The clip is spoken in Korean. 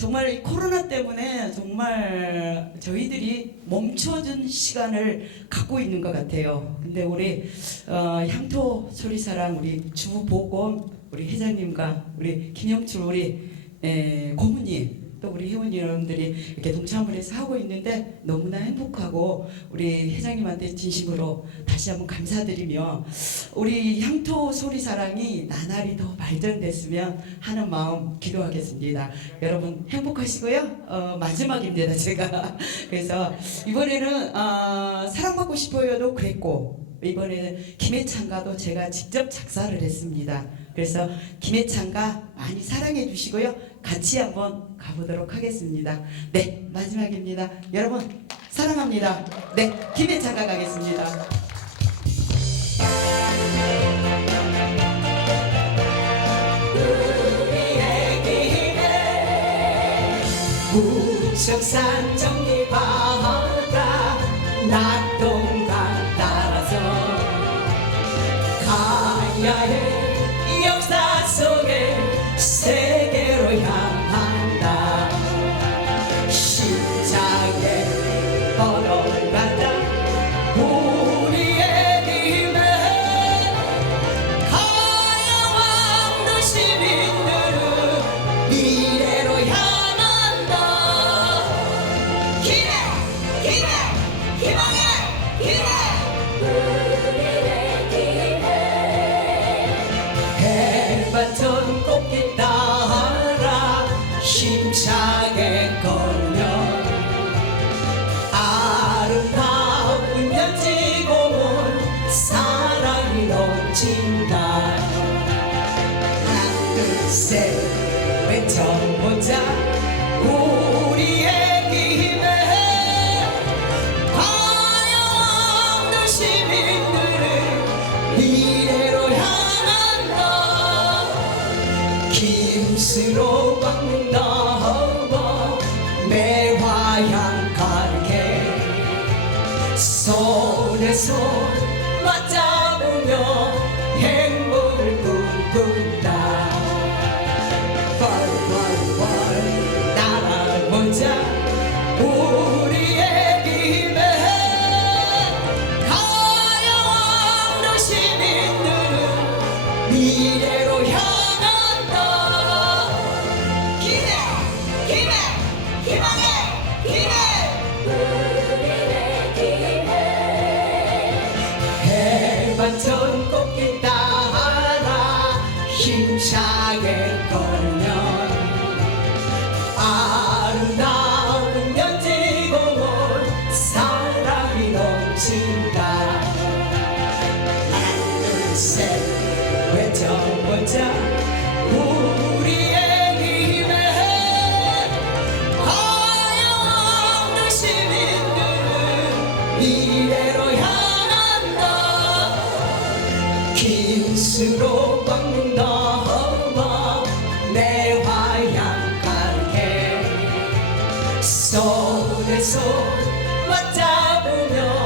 정말 이 코로나 때문에 정말 저희들이 멈춰준 시간을 갖고 있는 것 같아요. 근데 우리 어, 향토 소리사랑 우리 주보검 우리 회장님과 우리 김영출 우리 에, 고모님 또 우리 회원 여러분들이 이렇게 동참을 해서 하고 있는데 너무나 행복하고 우리 회장님한테 진심으로 다시 한번 감사드리며 우리 향토 소리 사랑이 나날이 더 발전됐으면 하는 마음 기도하겠습니다. 여러분 행복하시고요. 어, 마지막입니다 제가 그래서 이번에는 어, 사랑받고 싶어요도 그랬고 이번에는 김해창가도 제가 직접 작사를 했습니다. 그래서 김해창가 많이 사랑해 주시고요. 같이 한번 가보도록 하겠습니다. 네 마지막입니다. 여러분 사랑합니다. 네 김해창가 가겠습니다. 무척산 정리 바다 낙동강 따라서 가야 해 해반전 꽃길 따라 힘차게 걸으면 아름다운 연지공원 사랑이 넘친다. 둘셋. 외쳐보자 김수로 막는 넘어 매화향 가르게 손에 손 꽃길 따라 힘차게 걸으면 아름다운 연지공원 사랑이 넘친다. 둘셋 외쳐보자 긴수로 꺾는 넘어 내 화양 가게. 손에 손 맞잡으며